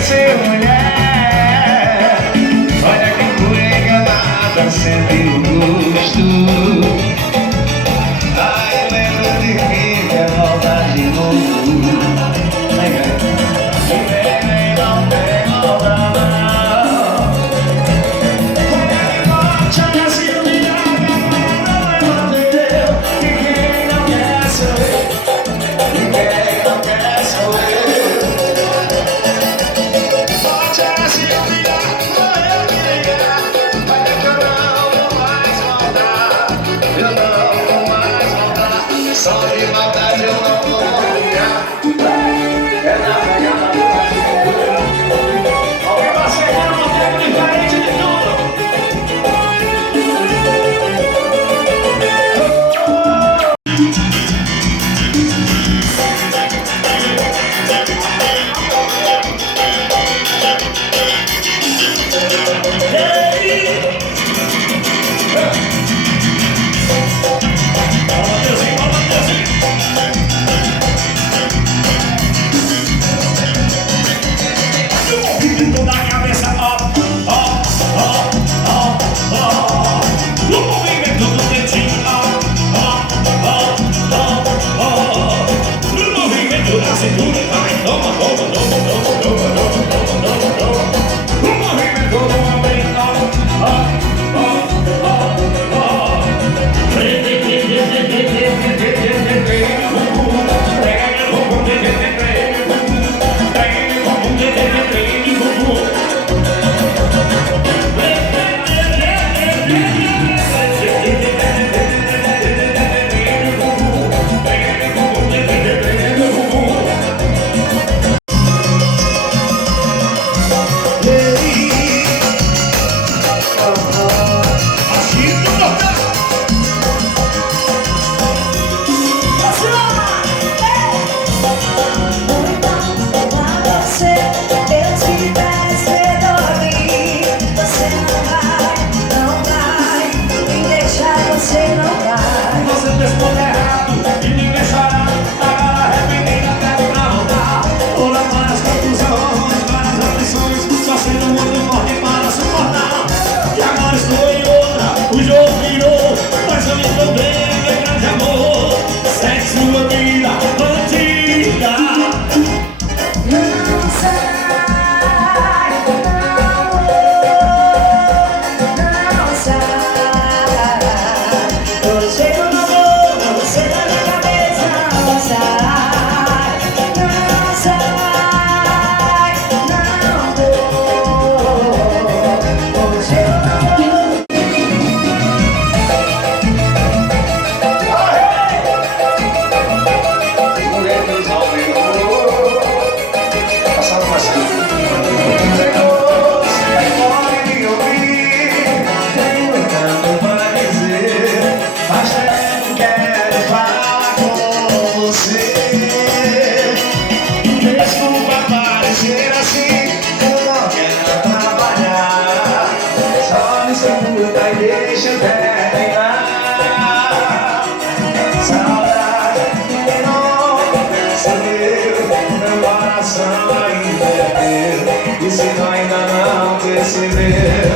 ser mulher. Olha que fui enganada, sempre o gosto. Ai, lembro de mim, quer voltar de novo. Não tem volta não. Olha que volte, olha se humilhar, que agora não é teu. Ninguém não quer sou eu. Ninguém não quer sou eu. Volte, olha se humilhar, vou eu te ligar. Olha que eu não vou mais voltar. Eu não vou mais voltar. Só de maldade eu não vou ligar. É nada, alguém vai chegar no Boteco diferente de tudo. Toda a cabeça, ó, ó, ó, ó, ó. O movimento do dedinho, ó, ó, ó, ó, ó. O movimento da cintura, vai, toma, toma, toma, toma, toma, toma, toma, toma. O movimento do ombro, ó, ó, ó, ó, ó. O jogo virou, mas eu me dou bem, meu grande amor. Sexo, vida, bandida. Não sai, não sai. Eu chego no amor, você tá na cabeça. Não sai, não sai, não vou. Eu chego no amor. Desculpa parecer assim, eu não quero trabalhar. Só me segura e deixa eu terminar. Saudade que não percebeu, meu coração ainda é teu. E se tu ainda não percebeu,